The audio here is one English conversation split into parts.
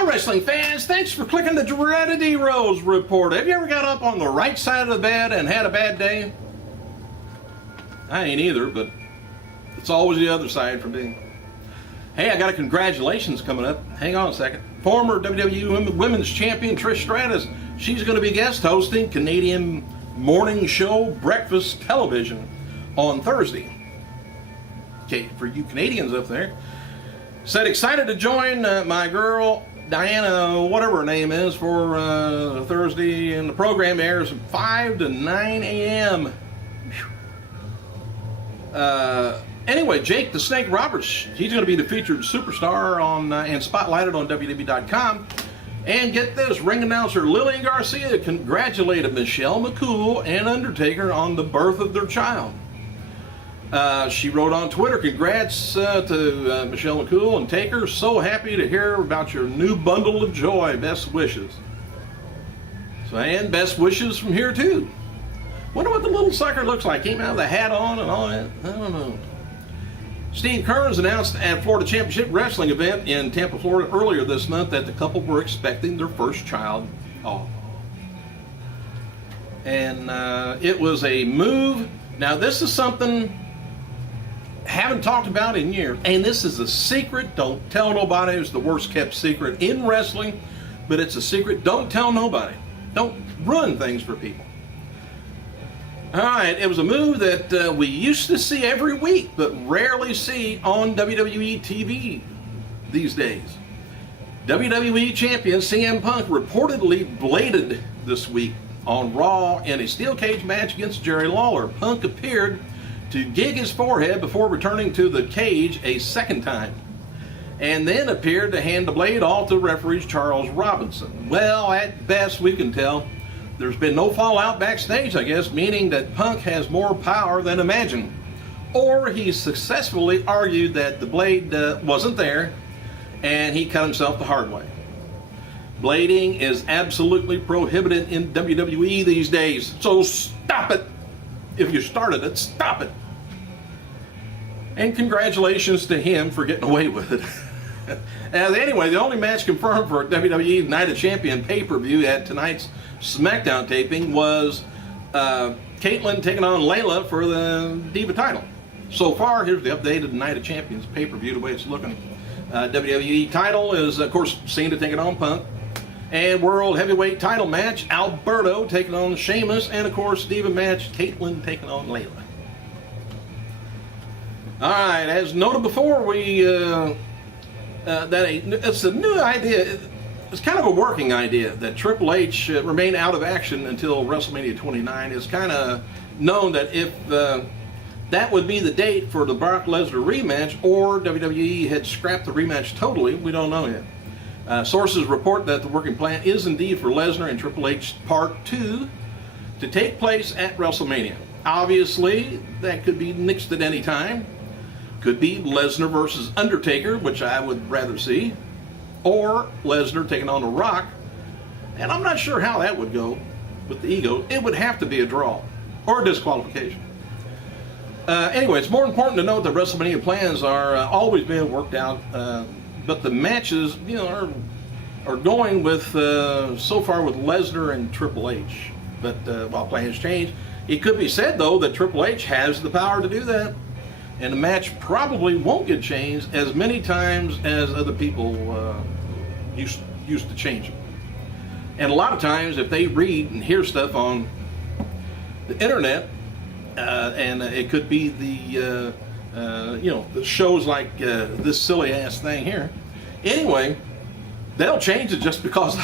Hi wrestling fans, thanks for clicking the dreaded Rose report. Have you ever got up on the right side of the bed and had a bad day? I ain't either, but it's always the other side for me. Hey, I got a congratulations coming up. Hang on a second. Former WWE Women's Champion Trish Stratus, she's going to be guest hosting Canadian morning show Breakfast Television on Thursday. Okay, for you Canadians up there. Said excited to join my girl Diana, whatever her name is, for Thursday, and the program airs from 5 to 9 a.m. Anyway, Jake the Snake Roberts, he's going to be the featured superstar on and spotlighted on WWE.com. And get this, ring announcer Lillian Garcia congratulated Michelle McCool and Undertaker on the birth of their child. She wrote on Twitter, congrats to Michelle McCool and Taker. So happy to hear about your new bundle of joy. Best wishes. So, and best wishes from here too. Wonder what the little sucker looks like. Came out with a hat on and all that. I don't know. Steve Kearns announced at Florida Championship Wrestling event in Tampa, Florida earlier this month that the couple were expecting their first child. Oh. And it was a move. Now this is something haven't talked about in years, and this is a secret. Don't tell nobody. It's the worst kept secret in wrestling, but it's a secret. Don't tell nobody. Don't ruin things for people. All right, it was a move that we used to see every week, but rarely see on WWE TV these days. WWE Champion CM Punk reportedly bladed this week on Raw in a steel cage match against Jerry Lawler. Punk appeared to gig his forehead before returning to the cage a second time, and then appeared to hand the blade off to referee Charles Robinson. Well, at best we can tell, there's been no fallout backstage, I guess, meaning that Punk has more power than imagined. Or he successfully argued that the blade wasn't there, and he cut himself the hard way. Blading is absolutely prohibited in WWE these days, so stop it. If you started it, stop it. And congratulations to him for getting away with it. Anyway, the only match confirmed for WWE Night of Champion pay-per-view at tonight's SmackDown taping was Caitlyn taking on Layla for the Diva title. So far, here's the updated Night of Champions pay-per-view, the way it's looking. WWE title is, of course, Cena taking on Punk. And World Heavyweight title match, Alberto taking on Sheamus. And, of course, Diva match, Caitlyn taking on Layla. All right, as noted before, it's a new idea. It's kind of a working idea that Triple H remain out of action until WrestleMania 29. It's kind of known that if that would be the date for the Brock Lesnar rematch, or WWE had scrapped the rematch totally, we don't know yet. Sources report that the working plan is indeed for Lesnar and Triple H Part 2 to take place at WrestleMania. Obviously, that could be nixed at any time. Could be Lesnar versus Undertaker, which I would rather see, or Lesnar taking on The Rock, and I'm not sure how that would go with the ego. It would have to be a draw or a disqualification. Anyway, it's more important to note that WrestleMania plans are always being worked out, but the matches, are going with so far with Lesnar and Triple H. But while plans change, it could be said though that Triple H has the power to do that. And the match probably won't get changed as many times as other people used to change it. And a lot of times, if they read and hear stuff on the internet, and it could be the shows like this silly ass thing here. Anyway, they'll change it just because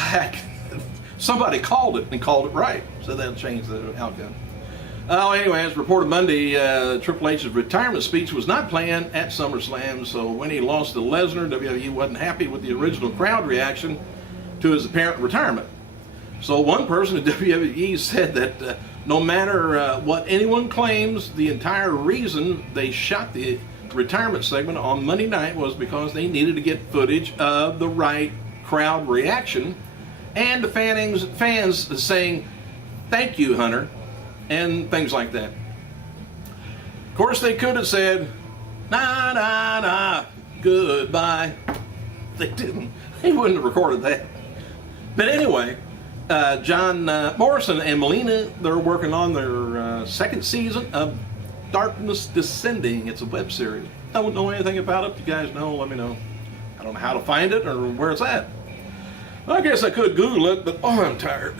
somebody called it and called it right, so they'll change the outcome. Anyway, as reported Monday, Triple H's retirement speech was not planned at SummerSlam, so when he lost to Lesnar, WWE wasn't happy with the original crowd reaction to his apparent retirement. So one person at WWE said that no matter what anyone claims, the entire reason they shot the retirement segment on Monday night was because they needed to get footage of the right crowd reaction and the fans saying, "Thank you, Hunter," and things like that. Of course, they could have said, "Nah, nah, nah, goodbye." They didn't. He wouldn't have recorded that. But anyway, John Morrison and Melina, they're working on their second season of Darkness Descending. It's a web series. Don't know anything about it. If you guys know, let me know. I don't know how to find it or where it's at. I guess I could Google it, but oh, I'm tired.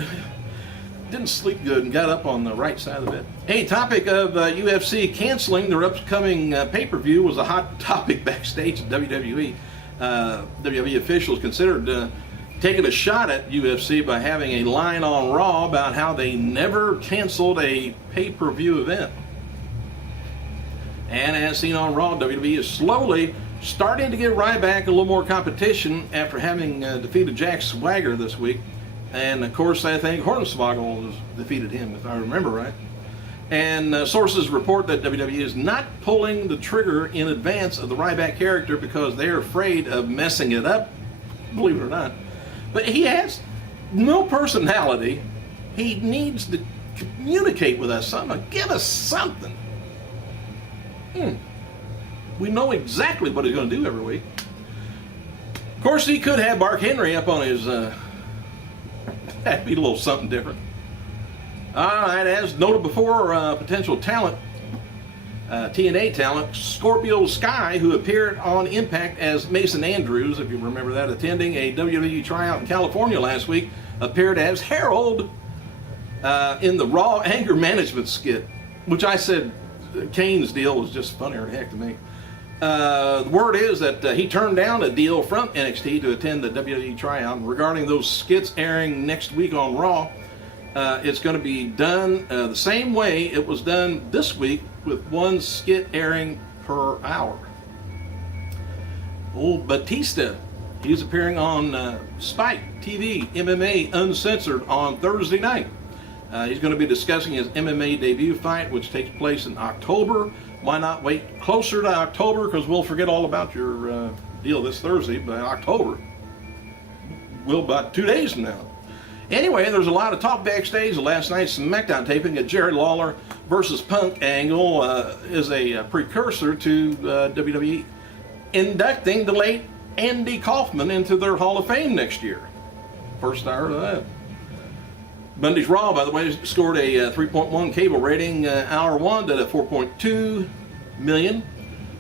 Didn't sleep good and got up on the right side of the bed. Hey, topic of UFC canceling their upcoming pay-per-view was a hot topic backstage at WWE. WWE officials considered taking a shot at UFC by having a line on Raw about how they never canceled a pay-per-view event. And as seen on Raw, WWE is slowly starting to give RYBACK a little more competition after having defeated Jack Swagger this week. And of course, I think Hornswoggle has defeated him, if I remember right. And sources report that WWE is not pulling the trigger in advance of the RYBACK character because they're afraid of messing it up, believe it or not. But he has no personality. He needs to communicate with us somehow. Give us something. We know exactly what he's going to do every week. Of course, he could have Mark Henry up on his... that'd be a little something different. All right, as noted before, potential talent, TNA talent, Scorpio Sky, who appeared on Impact as Mason Andrews, if you remember that, attending a WWE tryout in California last week, appeared as Harold in the Raw anger management skit, which I said Kane's deal was just funnier than heck to me. The word is that he turned down a deal from NXT to attend the WWE tryout. Regarding those skits airing next week on Raw, it's going to be done the same way it was done this week, with one skit airing per hour. Old Batista, he's appearing on Spike TV MMA Uncensored on Thursday night. He's going to be discussing his MMA debut fight, which takes place in October. Why not wait closer to October? Because we'll forget all about your deal this Thursday by October. Well, about 2 days from now. Anyway, there's a lot of talk backstage. Last night's SmackDown taping at Jerry Lawler versus Punk angle is a precursor to WWE inducting the late Andy Kaufman into their Hall of Fame next year. First I heard of that. Monday's Raw, by the way, scored a 3.1 cable rating. Hour 1 did a 4.2 million.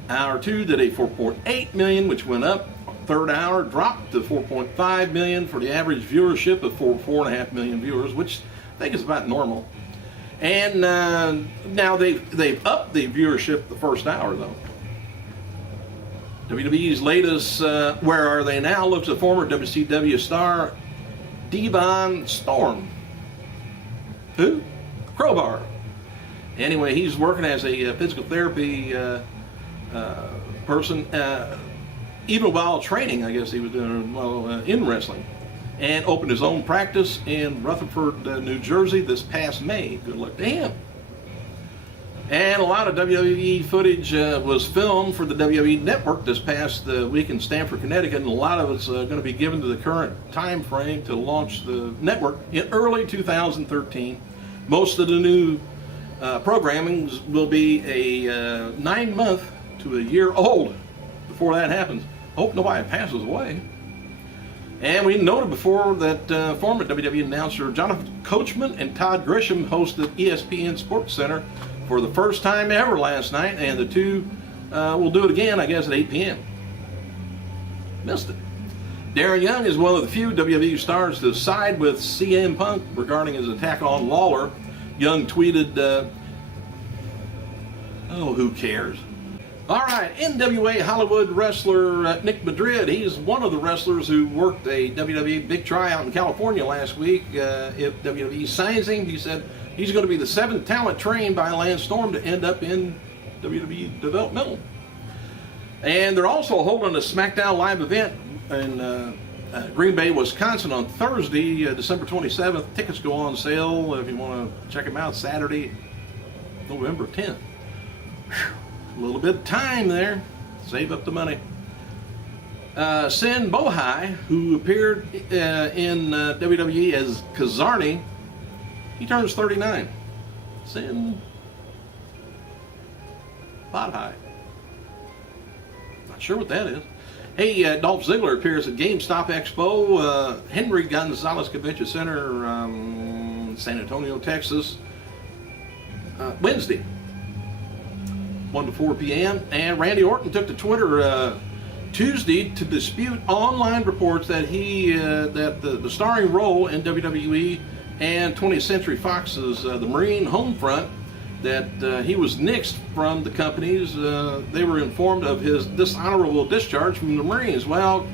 Hour 2 did a 4.8 million, which went up. Third hour dropped to 4.5 million for the average viewership of 4.5 million viewers, which I think is about normal. And now they've upped the viewership the first hour, though. WWE's latest Where Are They Now looks at former WCW star Devon Storm. Who? Crowbar. Anyway, he's working as a physical therapy person, even while training, I guess he was doing in wrestling, and opened his own practice in Rutherford, New Jersey this past May. Good luck to him. And a lot of WWE footage was filmed for the WWE Network this past week in Stamford, Connecticut, and a lot of it's going to be given to the current time frame to launch the network in early 2013. Most of the new programming will be a 9-month to a year old before that happens. Hope nobody passes away. And we noted before that former WWE announcer Jonathan Coachman and Todd Grisham hosted ESPN Sports Center for the first time ever last night, and the two will do it again, I guess, at 8 p.m. Missed it. Darren Young is one of the few WWE stars to side with CM Punk regarding his attack on Lawler. Young tweeted, oh, who cares? All right, NWA Hollywood wrestler Nick Madrid, he's one of the wrestlers who worked a WWE big tryout in California last week. If WWE signs him, he said he's going to be the 7th talent trained by Lance Storm to end up in WWE developmental. And they're also holding a SmackDown Live event in Green Bay, Wisconsin on Thursday, December 27th. Tickets go on sale if you want to check them out Saturday, November 10th. A little bit of time there. Save up the money. Sin Bohai, who appeared in WWE as Kazarni, he turns 39. Sin Bohai. Not sure what that is. Hey, Dolph Ziggler appears at GameStop Expo, Henry Gonzalez Convention Center, San Antonio, Texas, Wednesday, 1 to 4 p.m. And Randy Orton took to Twitter Tuesday to dispute online reports that the starring role in WWE and 20th Century Fox's The Marine Homefront, that he was nixed from the companies. They were informed of his dishonorable discharge from the Marines. Well,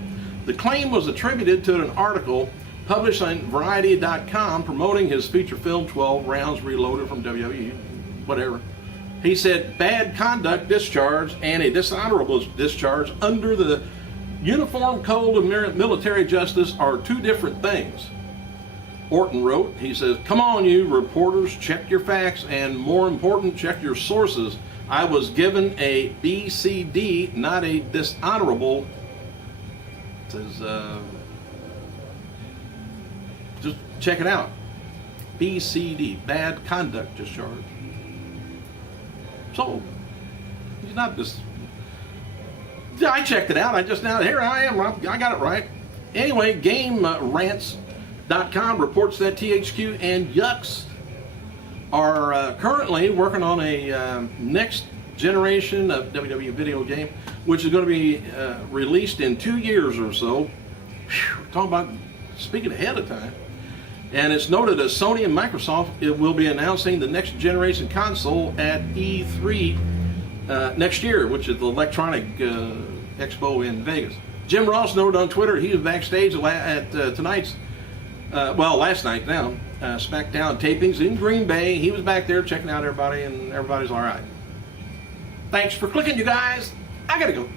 the claim was attributed to an article published on Variety.com promoting his feature film 12 Rounds Reloaded from WWE, whatever. He said bad conduct discharge and a dishonorable discharge under the Uniform Code of Military Justice are two different things. Orton wrote, he says, "Come on, you reporters, check your facts, and more important, check your sources. I was given a BCD, not a dishonorable." It says, just check it out. BCD, bad conduct discharge. So, he's not just. I checked it out. Here I am. I got it right. Anyway, GameRants.com reports that THQ and Yucks are currently working on a next generation of WWE video game, which is going to be released in 2 years or so. Whew, talking about speaking ahead of time. And it's noted that Sony and Microsoft will be announcing the next generation console at E3 next year, which is the Electronic Expo in Vegas. Jim Ross noted on Twitter he was backstage at tonight's, last night now, SmackDown tapings in Green Bay. He was back there checking out everybody, and everybody's all right. Thanks for clicking, you guys. I gotta go.